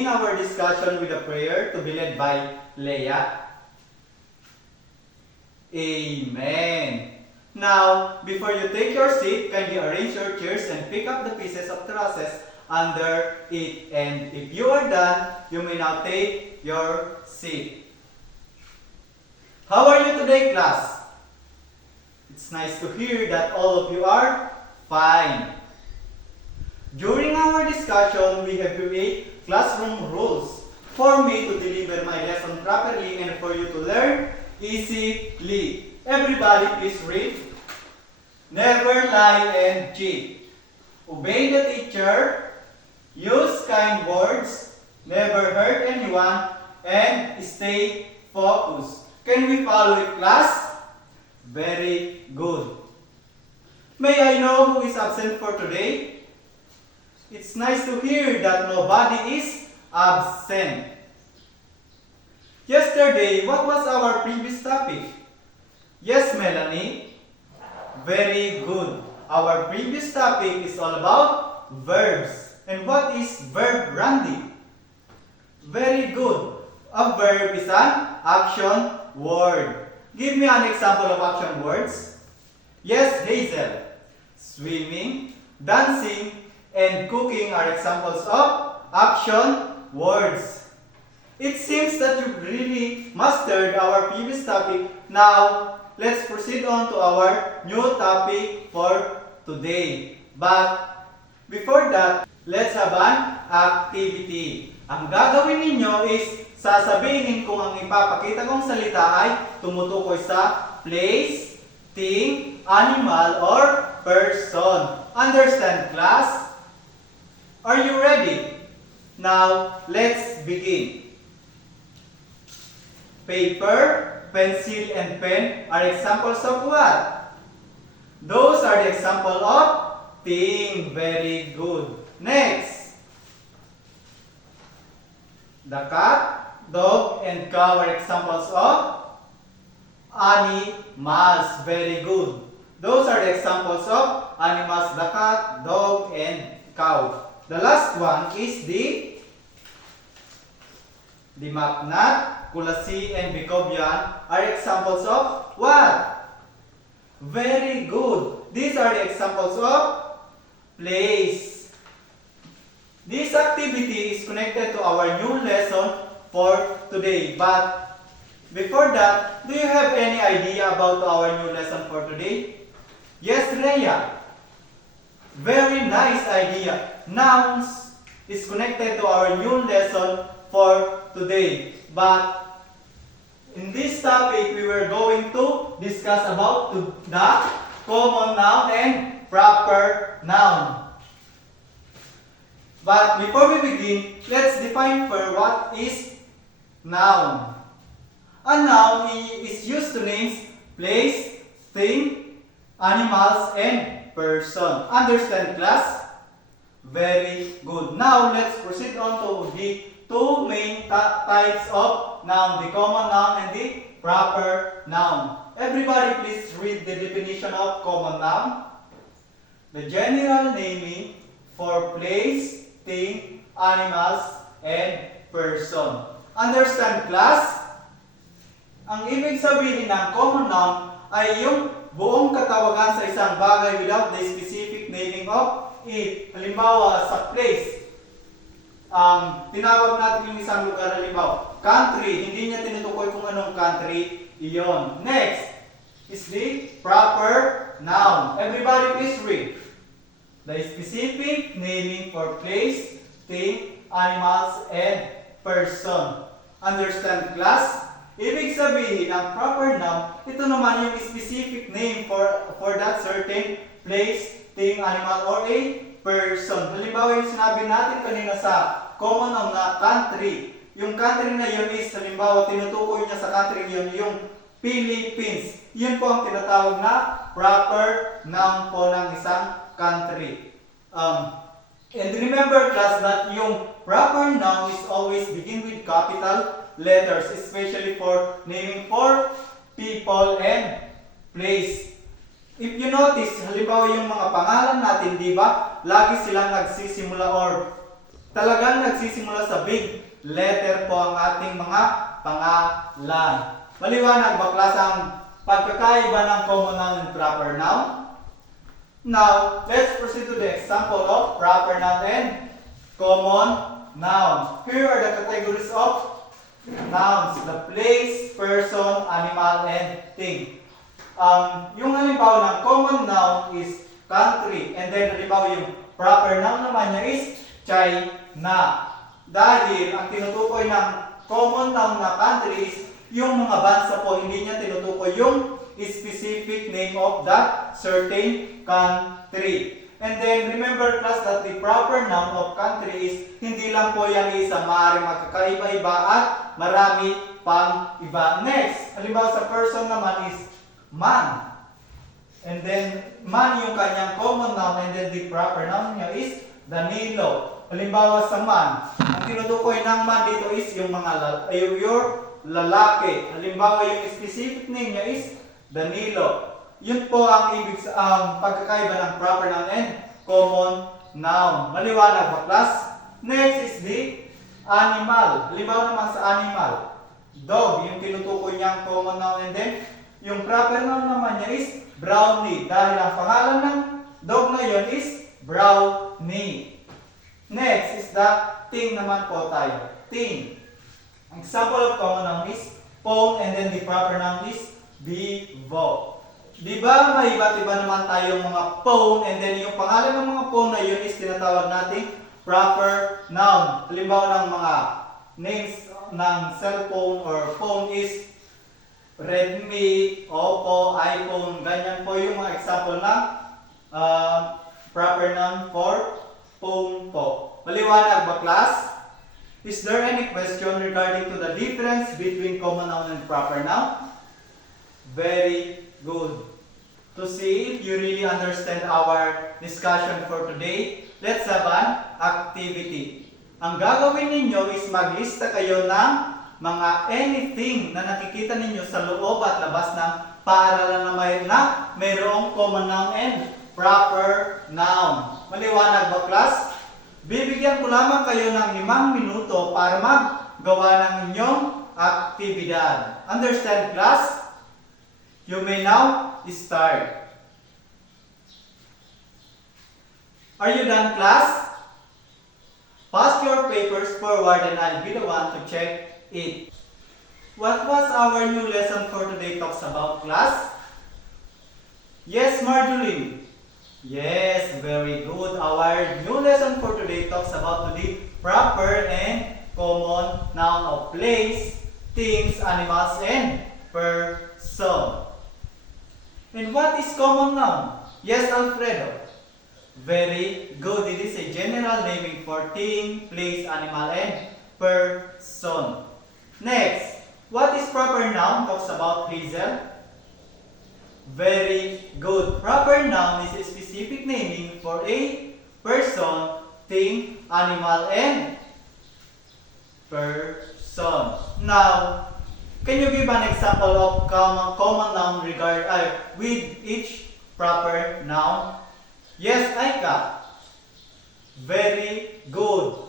begin our discussion with a prayer to be led by Leah. Amen. Now, before you take your seat, kindly arrange your chairs and pick up the pieces of trusses under it. And if you are done, you may now take your seat. How are you today, class? It's nice to hear that all of you are fine. During our discussion, we have created classroom rules for me to deliver my lesson properly and for you to learn easily. Everybody please read. Never lie and cheat. Obey the teacher. Use kind words. Never hurt anyone. And stay focused. Can we follow it, class? Very good. May I know who is absent for today? It's nice to hear that nobody is absent. Yesterday, what was our previous topic? Yes, Melanie? Very good. Our previous topic is all about verbs. And what is verb, Randy? Very good. A verb is an action word. Give me an example of action words. Yes, Hazel. Swimming, dancing, and cooking are examples of action words. It seems that you really mastered our previous topic. Now, let's proceed on to our new topic for today. But before that, let's have an activity. Ang gagawin ninyo is sasabihin kung ang ipapakita kong salita ay tumutukoy sa place, thing, animal, or person. Understand, class? Are you ready? Now, let's begin. Paper, pencil, and pen are examples of what? Those are the example of thing. Very good. Next. The cat, dog, and cow are examples of animals. Very good. Those are the examples of animals, the cat, dog, and cow. The last one is the Mapnat, Kulasi, and Bikobian are examples of what? Very good. These are the examples of place. This activity is connected to our new lesson for today. But before that, do you have any idea about our new lesson for today? Yes, Rhea. Very nice idea. Nouns is connected to our new lesson for today. But in this topic, we were going to discuss about the common noun and proper noun. But before we begin, let's define for what is noun. A noun is used to name place, thing, animals, and person. Understand, class? Very good. Now, let's proceed on to the two main types of noun, the common noun and the proper noun. Everybody please read the definition of common noun. The general naming for place, thing, animals, and person. Understand, class? Ang ibig sabihin ng common noun ay yung buong katawagan sa isang bagay without the specific naming of it. Halimbawa, sa place, tinawag natin yung isang lugar, halimbawa, country, hindi niya tinutukoy kung anong country iyon. Next is the proper noun. Everybody please read. The specific naming for place, thing, animals, and person. Understand, class? Ibig sabihin, ang proper noun, ito naman yung specific name for that certain place, thing, animal, or a person. Halimbawa, yung sinabi natin kanina sa common noun na country. Yung country na yun is, halimbawa, tinutukoy niya sa country yun, yung Philippines. Yun po ang tinatawag na proper noun po ng isang country. And remember, class, that yung proper noun is always begin with capital letters, especially for naming for people and place. If you notice, halimbawa yung mga pangalan natin, di ba? Lagi silang nagsisimula or Talagang nagsisimula sa big letter po ang ating mga pangalan. Maliwanag ba class ang pagkakaiba ng common noun and proper noun? Now, let's proceed to the example of proper noun and common noun. Here are the categories of nouns: the place, person, animal, and thing. Yung halimbawa ng common noun is country, and then halimbawa yung proper noun naman niya is China. Dahil ang tinutukoy ng common noun na country is yung mga bansa po, hindi niya tinutukoy yung specific name of that certain country. And then remember class that the proper noun of country is hindi lang po yung isa, maaaring magkakaiba-iba at marami pang iba. Next, halimbawa sa person naman is man. And then man yung kanyang common noun, and then the proper noun niya is Danilo. Halimbawa sa man, ang tinutukoy ng man dito is yung mga your lalaki. Halimbawa yung specific name niya is Danilo. Yun po ang pagkakaiba ng proper noun and common noun. Maliwanag ba class? Next is the animal. Halimbawa naman sa animal, dog, yung tinutukoy niyang common noun, and then yung proper noun naman niya is brownie. Dahil ang pangalan ng dog na yun is brownie. Next is the thing naman po tayo. Thing. Example of common noun is phone, and then the proper noun is Vivo. Diba may iba't iba naman tayong mga phone, and then yung pangalan ng mga phone na yun is tinatawag nating proper noun. Halimbawa ng mga names ng cellphone or phone is Redmi, Oppo, iPhone, ganyan po yung mga example ng proper noun for phone po. Maliwanag ba class? Is there any question regarding to the difference between common noun and proper noun? Very good. To see if you really understand our discussion for today, let's have an activity. Ang gagawin ninyo is maglista kayo ng mga anything na nakikita ninyo sa loob at labas ng paaralan na mayroong common noun and proper noun. Maliwanag ba class? Bibigyan ko lamang kayo ng 5 minuto para maggawa ng inyong aktibidad. Understand class? You may now start. Are you done class? Pass your papers forward and I'll be the one to check it. What was our new lesson for today talks about class? Yes, Marjorie. Yes, very good. Our new lesson for today talks about the proper and common noun of place, things, animals, and person. And what is common noun? Yes, Alfredo. Very good. It is a general naming for thing, place, animal, and person. Next, what is proper noun? Talks about Hazel. Very good. Proper noun is a specific naming for a person, thing, animal, and person. Now, can you give an example of common noun with each proper noun? Yes, Aika. Very good.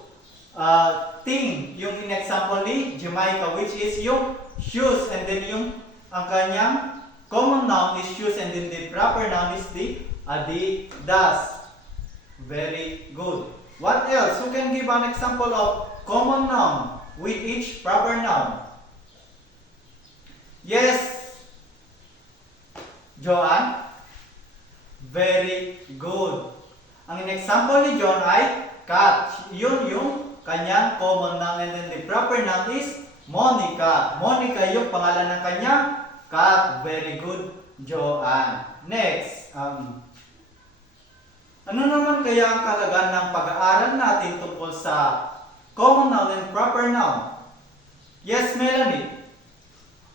Thing, yung in-example ni Jamaica, which is yung shoes, and then ang kanyang common noun is shoes, and then the proper noun is the Adidas. Very good. What else? Who can give an example of common noun with each proper noun? Yes, Joanne. Very good. Ang example ni John ay cat. Yun yung kanyang common noun, and then the proper noun is Monica. Monica yung pangalan ng kanyang cat. Very good, Joanne. Next, ano naman kaya ang kalagan ng pag-aaral natin tungkol sa common noun and proper noun? Yes, Melanie.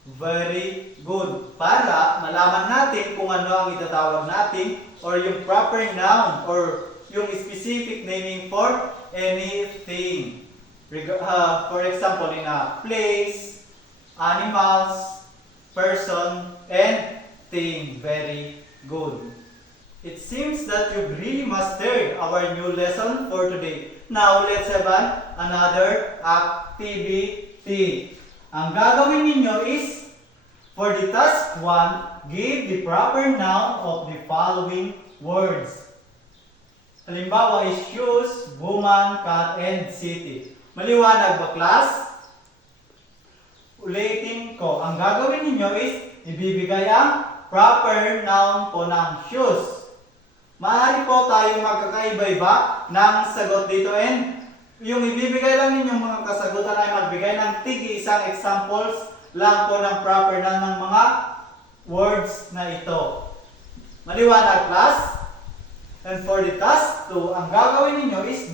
Very good. Para malaman natin kung ano ang itatawag natin or yung proper noun or yung specific naming for anything. For example, in a place, animals, person, and thing. Very good. It seems that you've really mastered our new lesson for today. Now, let's have another activity. Ang gagawin ninyo is, for the task 1, give the proper noun of the following words. Halimbawa is shoes, woman, cat, and city. Maliwanag ba, class? Ulitin ko. Ang gagawin ninyo is, ibibigay ang proper noun po ng shoes. Maaari po tayo magkakaiba-iba ng sagot dito, and yung ibibigay lang ninyong mga kasagutan ay magbigay ng tig-isang examples lang po ng proper noun ng mga words na ito. Maliwanag, class? And for the task 2, ang gagawin ninyo is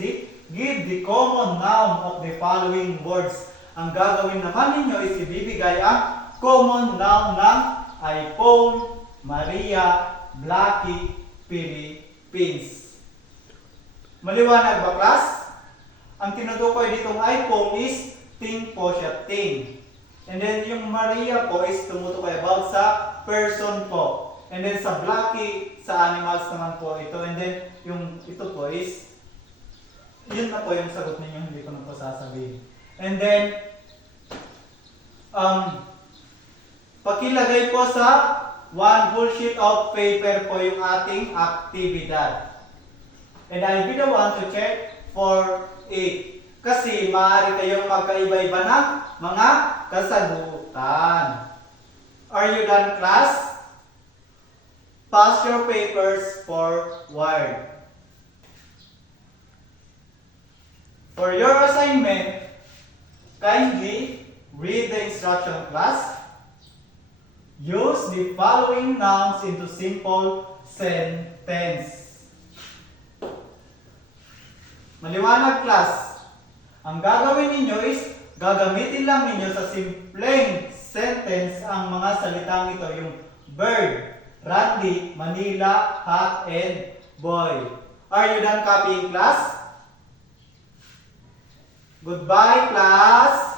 give the common noun of the following words. Ang gagawin naman ninyo is ibibigay ang common noun ng iPhone, Maria, Blackie, Philippines. Maliwanag ba, class? Ang tinutukoy ditong iPhone is thing po siya, thing. And then yung Maria po is tumutukoy about sa person po. And then sa Blackie, sa animals naman po ito. And then yung ito po is, yun na po yung sagot ninyo, hindi ko na po sasabihin. And then, pakilagay po sa one whole sheet of paper po yung ating aktibidad. And I'll be the one to check for it. Kasi maaari kayong magkaiba-iba ng mga kasagutan. Are you done, class? Pass your papers forward. For your assignment, kindly read the instruction, class. Use the following nouns into simple sentence. Maliwanag, class. Ang gagawin ninyo is, gagamitin lang ninyo sa simpleng sentence ang mga salitang ito, yung bird, Randy, Manila, hat, and boy. Are you done copying, class? Goodbye, class.